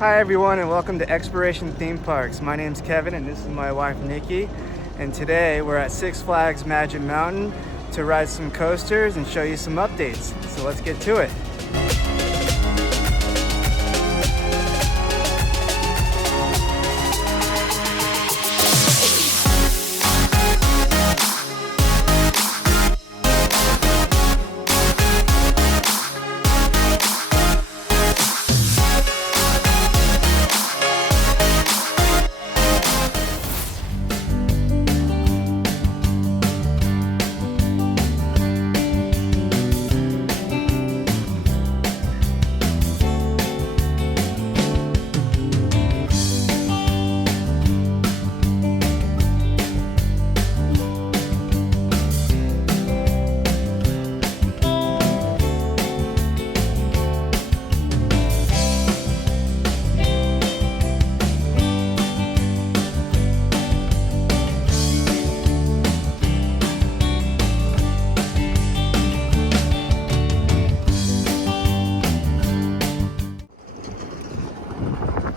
Hi everyone and welcome to Exploration Theme Parks. My name's Kevin and this is my wife Nikki. And today we're at Six Flags Magic Mountain to ride some coasters and show you some updates. So let's get to it.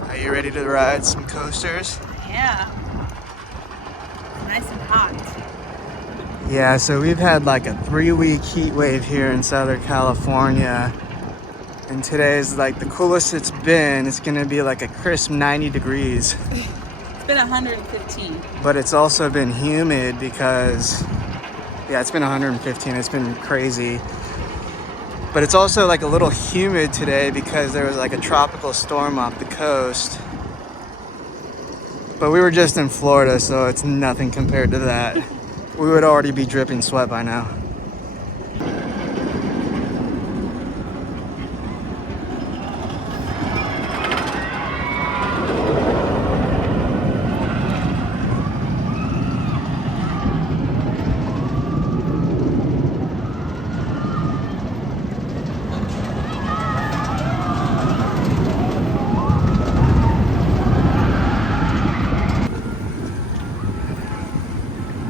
Are you ready to ride some coasters? Yeah. Nice and hot. Yeah, so we've had like a 3-week heat wave here in Southern California. And today is like the coolest it's been. It's gonna be like a crisp 90 degrees. It's been 115. But it's also been humid because, yeah, it's been 115. It's been crazy. But it's also like a little humid today because there was like a tropical storm off the coast. But we were just in Florida, so it's nothing compared to that. We would already be dripping sweat by now.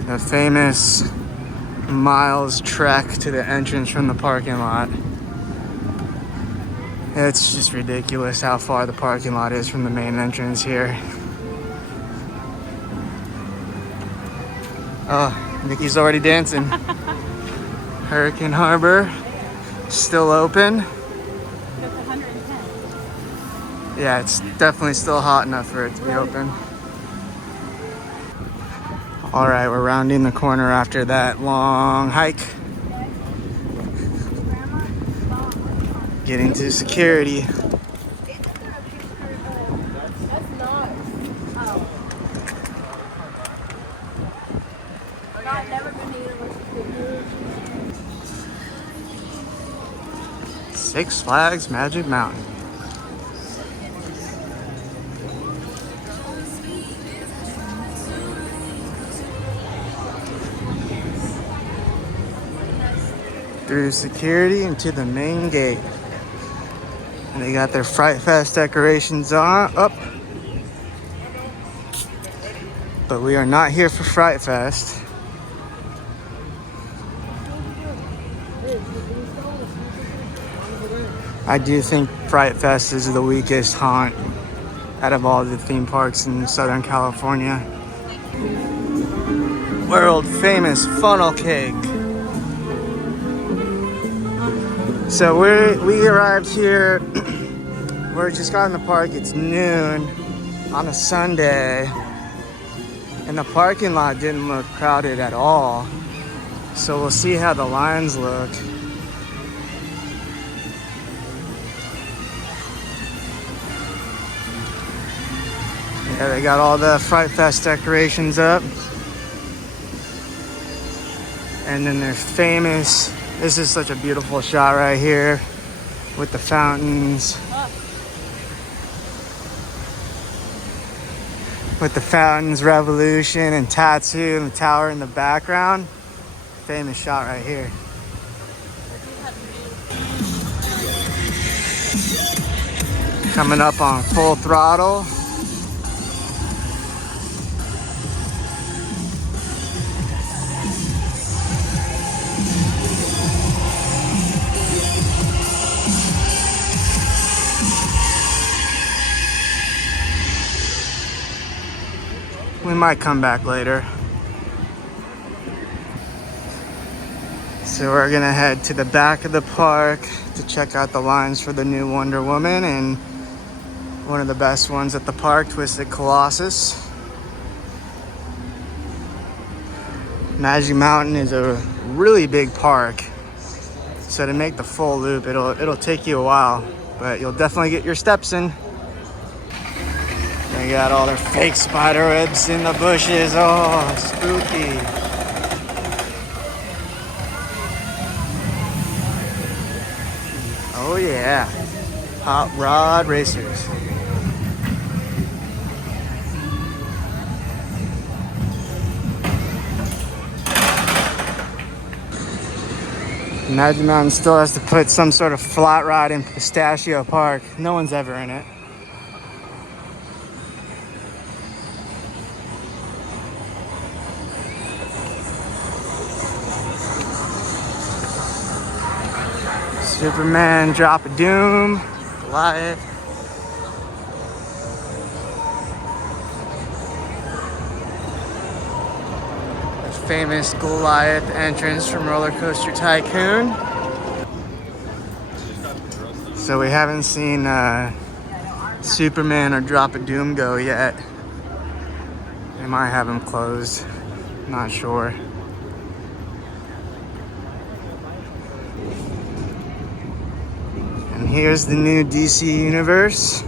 The famous miles trek to the entrance from the parking lot. It's just ridiculous how far the parking lot is from the main entrance here. Oh, Nikki's already dancing. Hurricane Harbor, still open. That's 110. Yeah, it's definitely still hot enough for it to be open. All right, we're rounding the corner after that long hike. Getting to security. Six Flags Magic Mountain. Through security into the main gate. And they got their Fright Fest decorations up. But we are not here for Fright Fest. I do think Fright Fest is the weakest haunt out of all the theme parks in Southern California. World famous funnel cake. So we arrived here, we just got in the park, it's noon on a Sunday, and the parking lot didn't look crowded at all. So we'll see how the lines look. Yeah, they got all the Fright Fest decorations up. And then their famous, this is such a beautiful shot right here with the fountains. With the fountains, Revolution and Tattoo and the tower in the background. Famous shot right here. Coming up on full throttle. We might come back later. So we're gonna head to the back of the park to check out the lines for the new Wonder Woman and one of the best ones at the park, Twisted Colossus. Magic Mountain is a really big park, so to make the full loop, it'll take you a while, but you'll definitely get your steps in. They got all their fake spider webs in the bushes. Oh, spooky. Oh yeah, hot rod racers. Magic Mountain still has to put some sort of flat ride in Pistachio Park. No one's ever in it. Superman, Drop of Doom, Goliath. The famous Goliath entrance from Roller Coaster Tycoon. So we haven't seen Superman or Drop of Doom go yet. They might have them closed, not sure. And here's the new DC Universe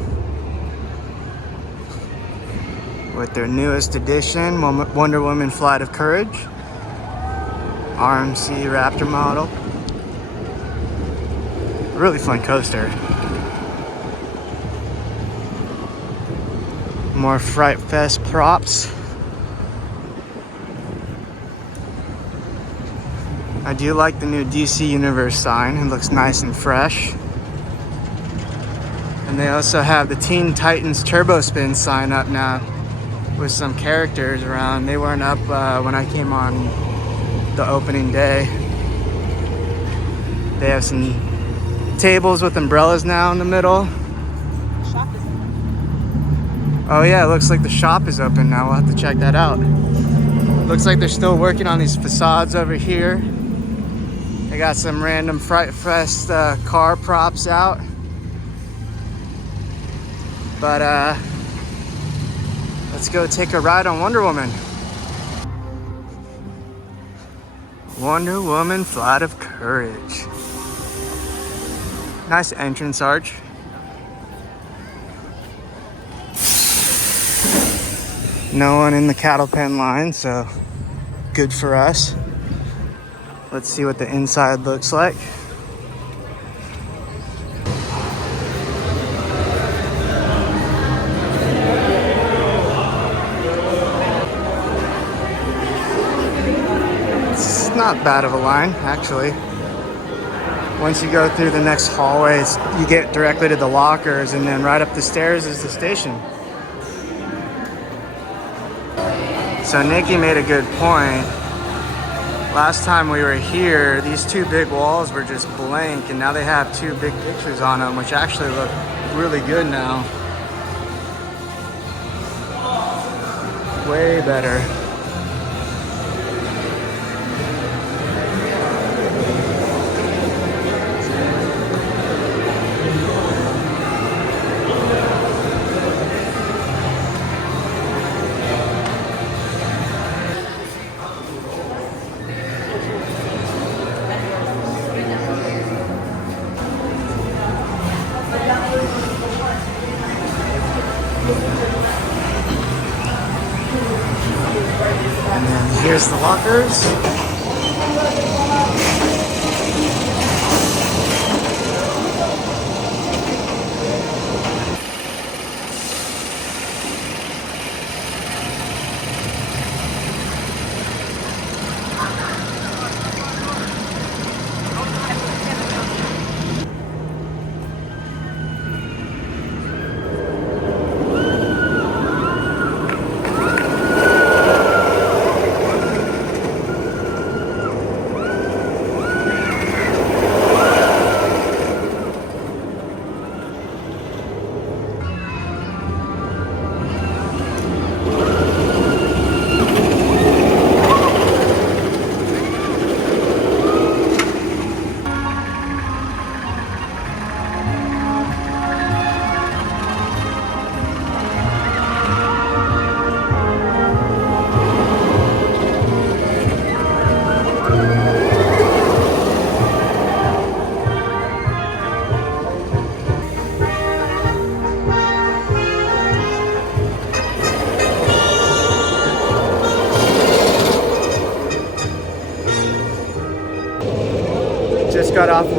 with their newest edition, Wonder Woman Flight of Courage, RMC Raptor model. Really fun coaster. More Fright Fest props. I do like the new DC Universe sign. It looks nice and fresh. And they also have the Teen Titans Turbo Spin sign up now with some characters around. They weren't up when I came on the opening day. They have some tables with umbrellas now in the middle. Shop is open. Oh yeah, it looks like the shop is open now. We'll have to check that out. Looks like they're still working on these facades over here. They got some random Fright Fest car props out. But let's go take a ride on Wonder Woman. Wonder Woman Flight of Courage. Nice entrance arch. No one in the cattle pen line, so good for us. Let's see what the inside looks like. It's not bad of a line, actually. Once you go through the next hallways, you get directly to the lockers, and then right up the stairs is the station. So Nikki made a good point. Last time we were here, these two big walls were just blank, and now they have two big pictures on them, which actually look really good now. Way better. And then here's the lockers.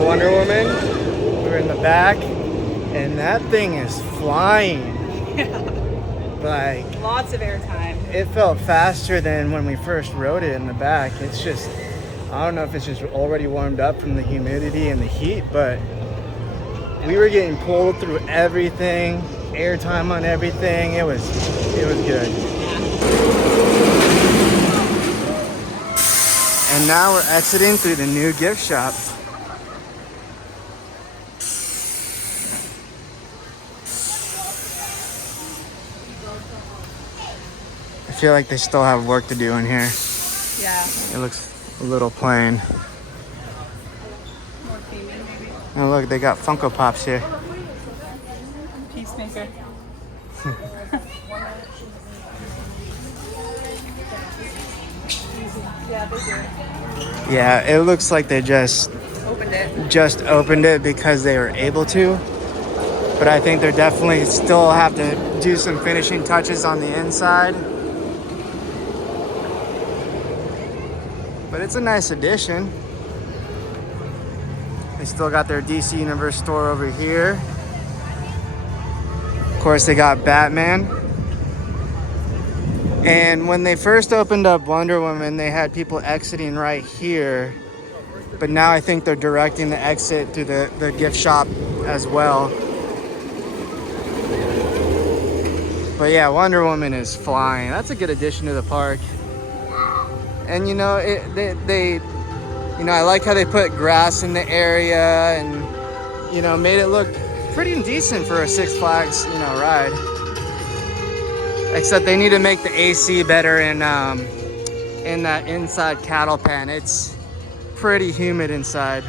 Wonder Woman. We were in the back, and that thing is flying. Like, Lots of airtime. it felt faster than when we first rode it in the back. It's just, I don't know if it's just already warmed up from the humidity and the heat, but we were getting pulled through everything, airtime on everything. It was good. And now we're exiting through the new gift shop. I feel like they still have work to do in here. Yeah. It looks a little plain. More theming, maybe. Oh look, they got Funko Pops here. Peacemaker. Yeah, they do. Yeah, it looks like they just Opened it. because they were able to. But I think they're definitely still have to do some finishing touches on the inside. But it's a nice addition. They still got their DC Universe store over here. Of course, they got Batman. And when they first opened up Wonder Woman, they had people exiting right here. But now I think they're directing the exit to the gift shop as well. But yeah, Wonder Woman is flying. That's a good addition to the park. And you know, I like how they put grass in the area and, you know, made it look pretty decent for a Six Flags, you know, ride. Except they need to make the AC better in that inside cattle pen. It's pretty humid inside.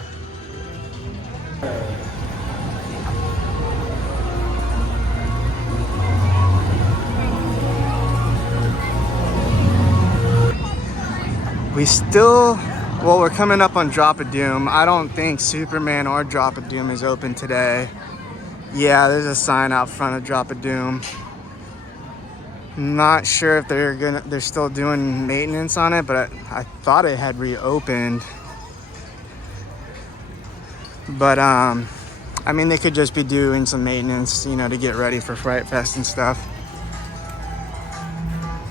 We're coming up on Drop of Doom. I don't think Superman or Drop of Doom is open today. Yeah, there's a sign out front of Drop of Doom. Not sure if they're still doing maintenance on it, but I thought it had reopened. But I mean, they could just be doing some maintenance, you know, to get ready for Fright Fest and stuff.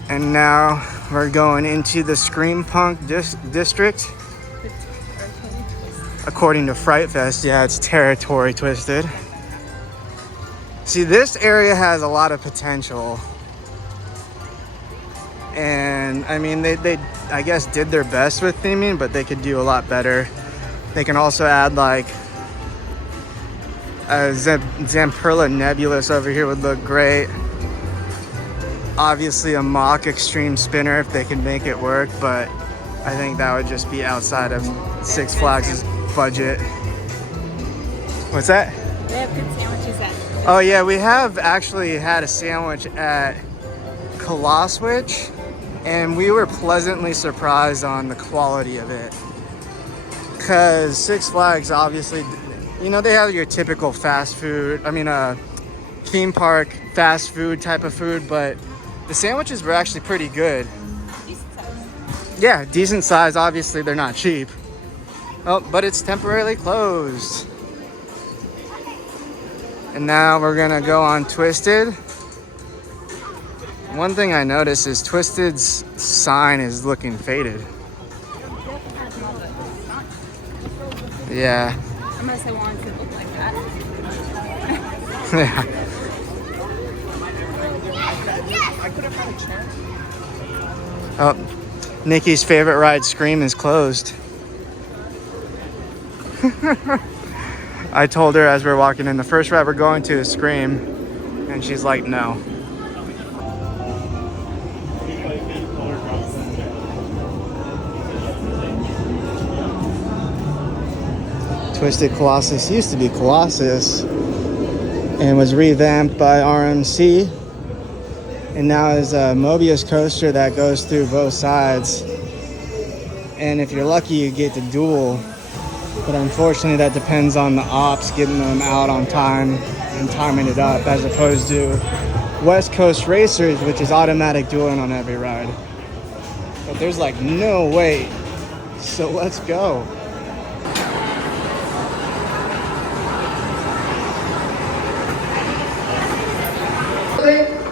And now we're going into the Scream Punk district. According to Fright Fest, yeah, it's territory twisted. See, this area has a lot of potential. And I mean, they I guess did their best with theming, but they could do a lot better. They can also add like a Zamperla Nebulous over here would look great. Obviously a mock extreme spinner if they can make it work, but I think that would just be outside of Six Flags' budget. What's that? They have good sandwiches at. Oh yeah, we have actually had a sandwich at Colossus, and we were pleasantly surprised on the quality of it. Cause Six Flags obviously, you know, they have your typical fast food, theme park fast food type of food, but the sandwiches were actually pretty good. Decent size. Yeah, decent size. Obviously, they're not cheap. Oh, but it's temporarily closed. And now we're gonna go on Twisted. One thing I noticed is Twisted's sign is looking faded. Yeah. Unless they want it to look like that. Yeah. I could have had a chair. Oh, Nikki's favorite ride, Scream, is closed. I told her as we were walking in, the first ride we're going to is Scream, and she's like, no. Twisted Colossus used to be Colossus and was revamped by RMC, and now is a Mobius coaster that goes through both sides, and if you're lucky you get the dual, but unfortunately that depends on the ops getting them out on time and timing it up, as opposed to West Coast Racers, which is automatic dueling on every ride. But there's like no wait, so let's go. something?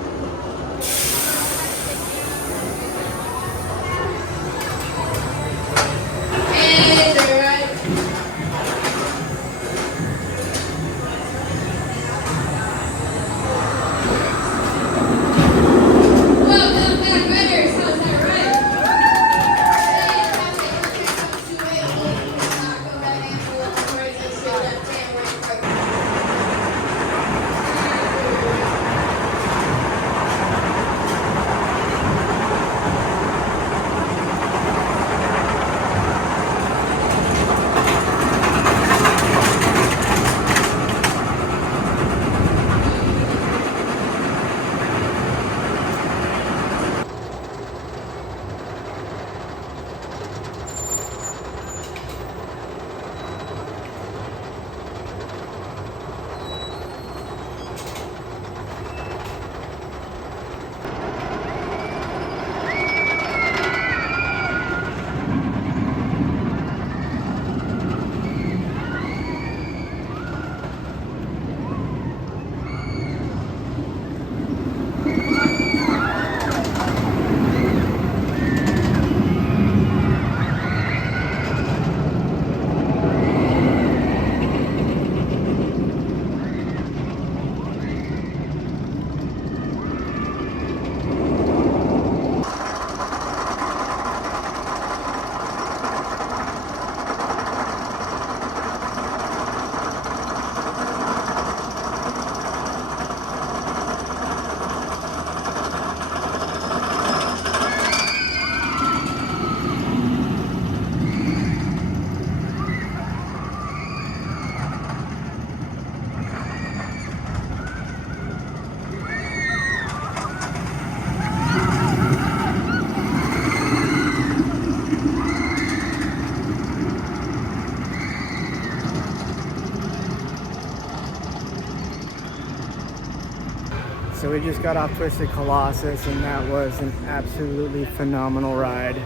So we just got off Twisted Colossus, and that was an absolutely phenomenal ride.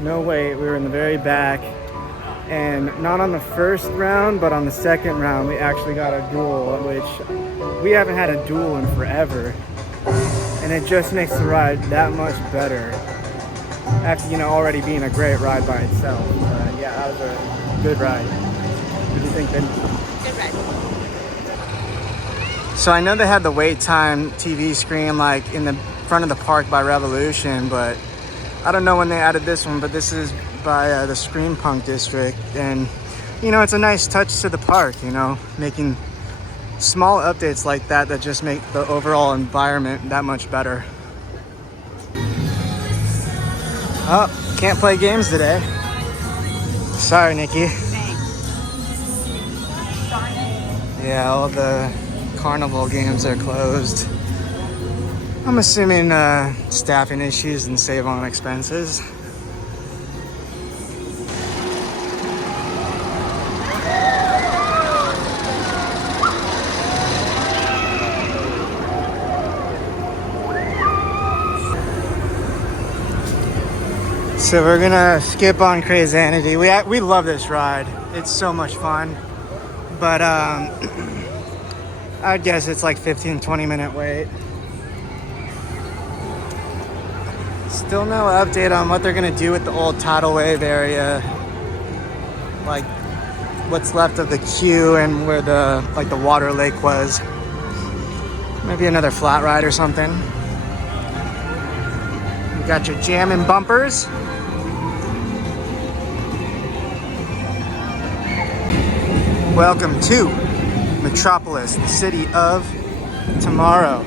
No wait, we were in the very back, and not on the first round, but on the second round, we actually got a duel, which we haven't had a duel in forever. And it just makes the ride that much better after, you know, already being a great ride by itself. Yeah, that was a good ride. What do you think, Ben? Good ride. So I know they had the wait time TV screen like in the front of the park by Revolution, but I don't know when they added this one, but this is by the Scream Punk District. And, you know, it's a nice touch to the park, you know, making small updates like that that just make the overall environment that much better. Oh, can't play games today. Sorry, Nikki. Yeah, all the carnival games are closed. I'm assuming staffing issues and save on expenses. So we're gonna skip on Crazanity. We love this ride. It's so much fun. But I'd guess it's like 15-20 minute wait. Still no update on what they're gonna do with the old tidal wave area. Like what's left of the queue and where the water lake was. Maybe another flat ride or something. You got your jamming bumpers. Welcome to Metropolis, the city of tomorrow.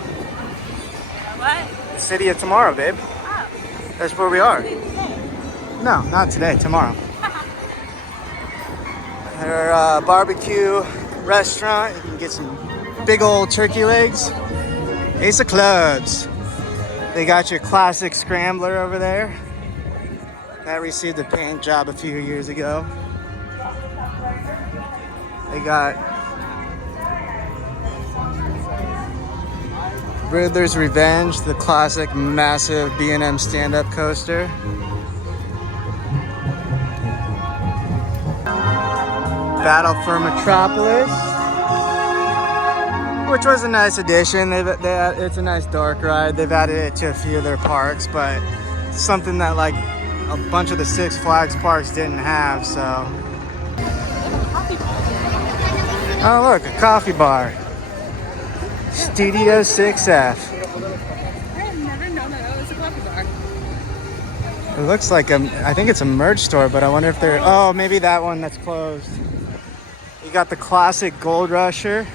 What? The city of tomorrow, babe. Oh. That's where we are. No, not today, tomorrow. Our barbecue restaurant. You can get some big old turkey legs. Ace of Clubs. They got your classic scrambler over there. That received a paint job a few years ago. They got Riddler's Revenge, the classic massive B&M stand-up coaster. Battle for Metropolis. which was a nice addition. It's a nice dark ride. They've added it to a few of their parks, but it's something that like a bunch of the Six Flags parks didn't have. So, oh look, a coffee bar, Studio 6F. I have never known that it was a coffee bar. It looks like I think it's a merch store, but I wonder if they're, oh, maybe that one that's closed. You got the classic Gold Rusher.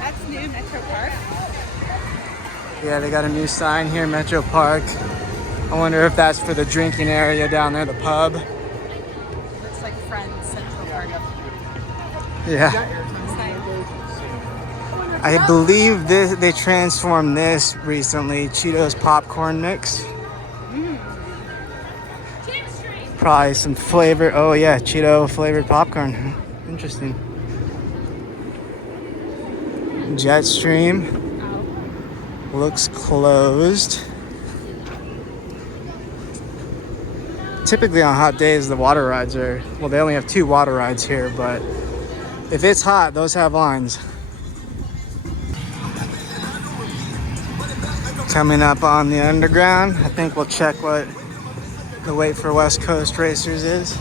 That's new, Metro Park. Yeah, they got a new sign here, Metro Park. I wonder if that's for the drinking area down there, the pub. Looks like Friends Central Park. Yeah. I believe they transformed this recently, Cheetos popcorn mix. Probably some flavor. Oh yeah, Cheeto flavored popcorn. Interesting. Jetstream looks closed. Typically on hot days the water rides are, well, they only have 2 water rides here, but if it's hot, those have lines. Coming up on the underground, I think we'll check what the wait for West Coast Racers is.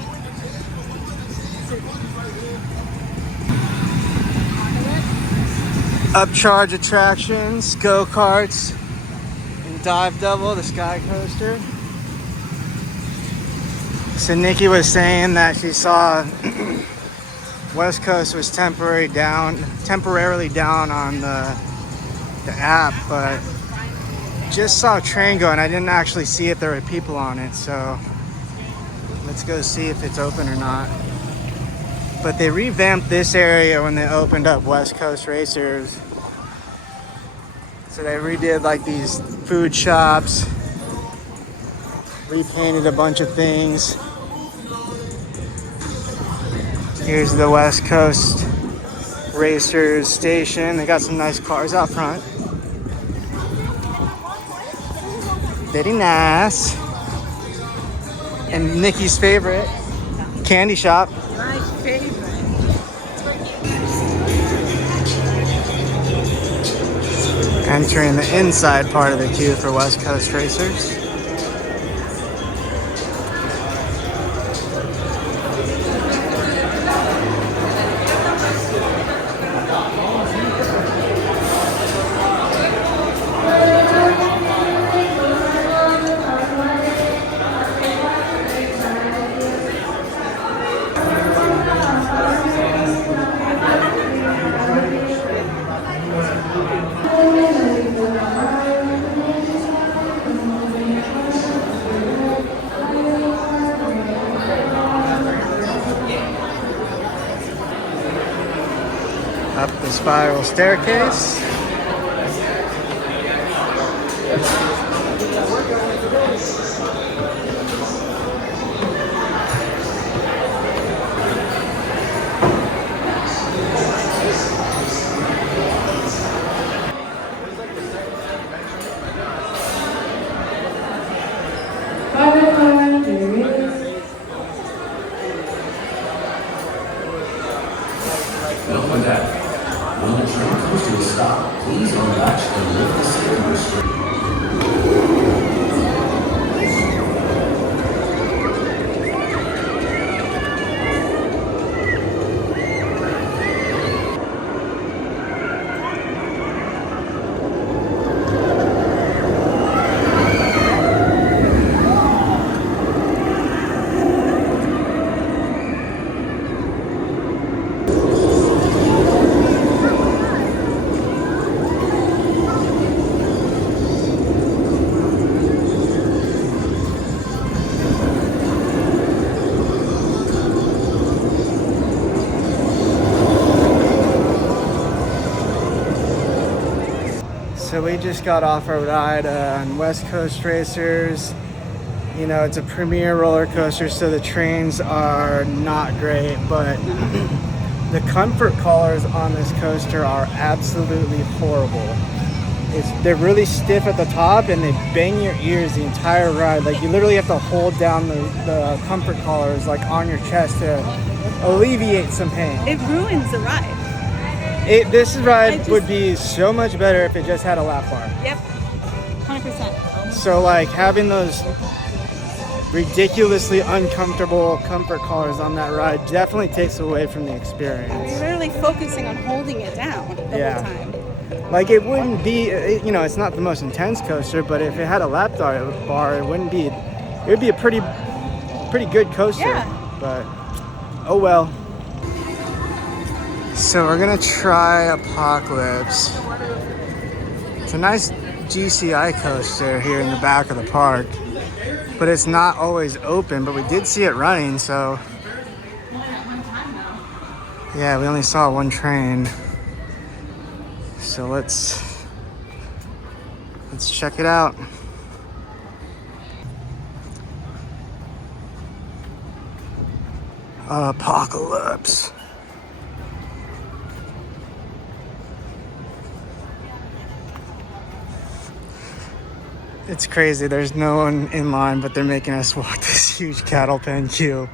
Upcharge attractions, go-karts, and Dive Double, the sky coaster. So Nikki was saying that she saw West Coast was temporarily down on the app, but just saw a train going. I didn't actually see if there were people on it, so let's go see if it's open or not. But they revamped this area when they opened up West Coast Racers. So they redid like these food shops, repainted a bunch of things. Here's the West Coast Racers station. They got some nice cars out front. Very nice. And Nikki's favorite, candy shop. My favorite. Entering the inside part of the queue for West Coast Racers. Up the spiral staircase. Welcome back. When the train comes to a stop, please unlatch and lift the safety restriction. So we just got off our ride on West Coast Racers. You know, it's a premier roller coaster, so the trains are not great, but the comfort collars on this coaster are absolutely horrible. They're really stiff at the top and they bang your ears the entire ride. Like you literally have to hold down the comfort collars like on your chest to alleviate some pain. It ruins the ride. This ride just- would be so much better if it just had a lap bar. Yep. 100%. So like having those ridiculously uncomfortable comfort collars on that ride definitely takes away from the You're experience. literally focusing on holding it down the Yeah. whole time. Like it wouldn't be, you know, it's not the most intense coaster, but if it had a lap bar, it would be a pretty good coaster. Yeah. But oh well. So we're gonna try Apocalypse. It's a nice GCI coaster here in the back of the park, but it's not always open, but we did see it running, so yeah, we only saw one train. So let's check it out. Apocalypse. It's crazy. There's no one in line, but they're making us walk this huge cattle pen queue.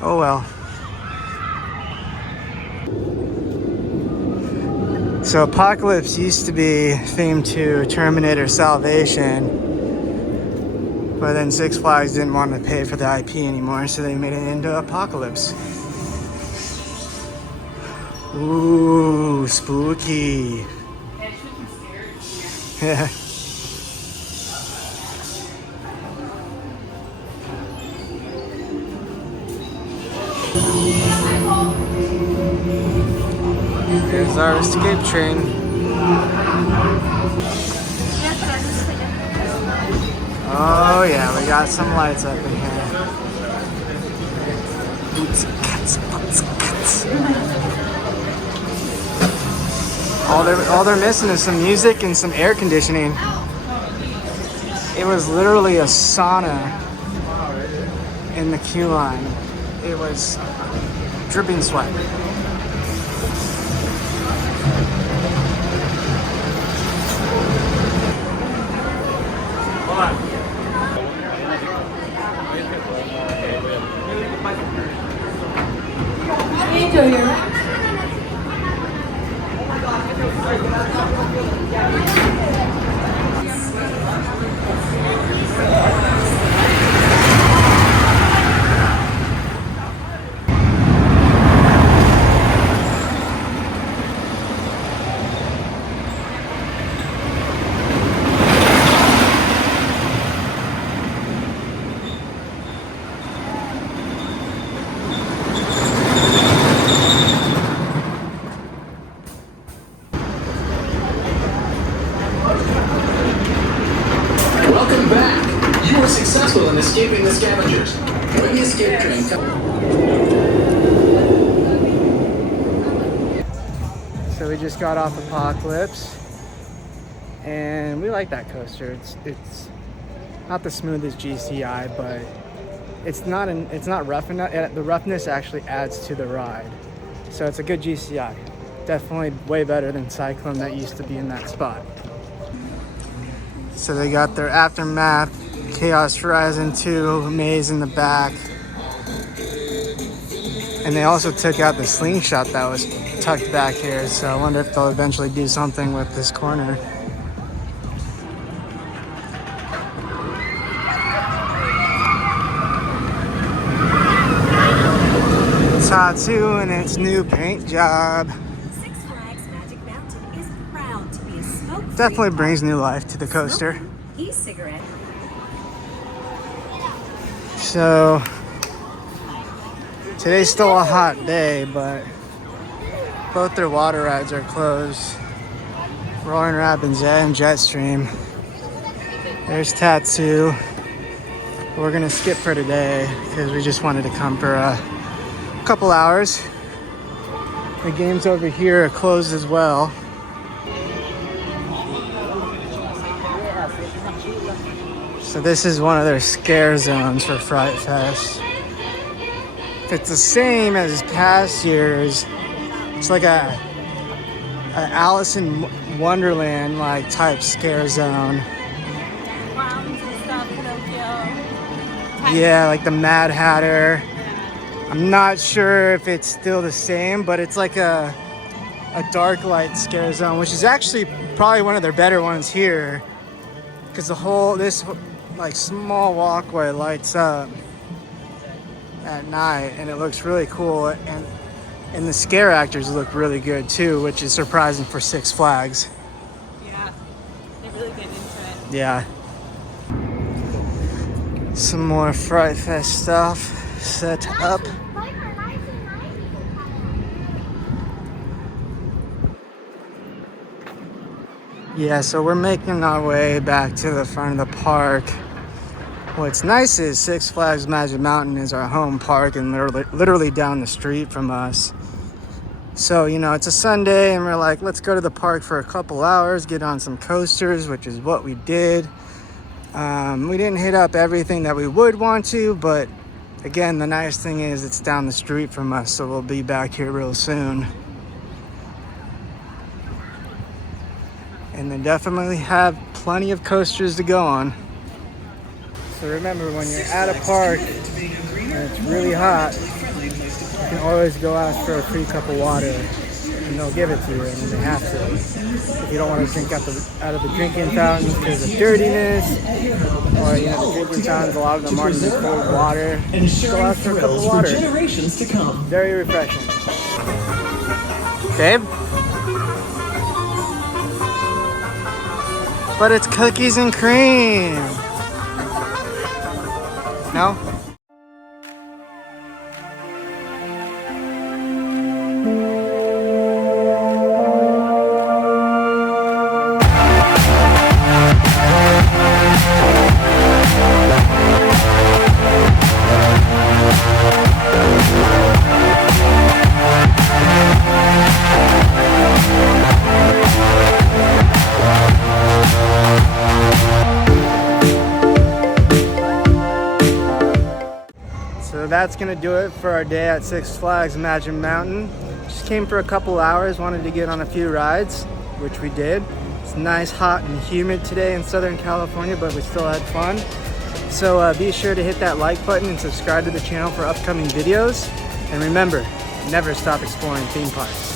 Oh well. So Apocalypse used to be themed to Terminator Salvation, but then Six Flags didn't want to pay for the IP anymore, so they made it into Apocalypse. Ooh, spooky. Yeah. Here's our escape train. Oh yeah, we got some lights up in here. Bootsy cats, bootsy cats. All they're missing is some music and some air conditioning. It was literally a sauna in the queue line. It was dripping sweat. Enjoy your ride. Welcome back. You were successful in escaping the scavengers. When the escape train comes. So we just got off Apocalypse, and we like that coaster. It's not the smoothest GCI, but it's not rough enough. The roughness actually adds to the ride, so it's a good GCI. Definitely way better than Cyclone that used to be in that spot. So they got their Aftermath Chaos Horizon 2 maze in the back. And they also took out the slingshot that was tucked back here. So I wonder if they'll eventually do something with this corner. Tatsu and its new paint job. Six Flags Magic Mountain is proud to be a smoke-free Definitely brings new life to the coaster. e-cigarette. So today's still a hot day, but both their water rides are closed. Roaring Rapids and Jetstream. There's Tatsu. We're gonna skip for today because we just wanted to come for a couple hours. The games over here are closed as well. So this is one of their scare zones for Fright Fest. If it's the same as past years, it's like a Alice in Wonderland like type scare zone. Clowns and stuff, Pinocchio. Yeah, like the Mad Hatter. I'm not sure if it's still the same, but it's like a dark light scare zone, which is actually probably one of their better ones here, because this like small walkway lights up at night and it looks really cool, and the scare actors look really good too, which is surprising for Six Flags. Yeah, they really get into it. Yeah. Some more Fright Fest stuff set up. Yeah, so we're making our way back to the front of the park. What's nice is Six Flags Magic Mountain is our home park and literally down the street from us. So, you know, it's a Sunday and we're like, let's go to the park for a couple hours, get on some coasters, which is what we did. We didn't hit up everything that we would want to, but again, the nice thing is it's down the street from us, so we'll be back here real soon. And they definitely have plenty of coasters to go on. So remember, when you're at a park and it's really hot, you can always go ask for a free cup of water and they'll give it to you, and they have to. If you don't want to drink out of the drinking fountains because of dirtiness, or you know, the drinking fountains, a lot of them aren't in cold water, go ask for a cup of water. Very refreshing. Babe? But it's cookies and cream. No? So that's gonna do it for our day at Six Flags Magic Mountain. Just came for a couple hours, wanted to get on a few rides, which we did. It's nice, hot, and humid today in Southern California, but we still had fun. So be sure to hit that like button and subscribe to the channel for upcoming videos. And remember, never stop exploring theme parks.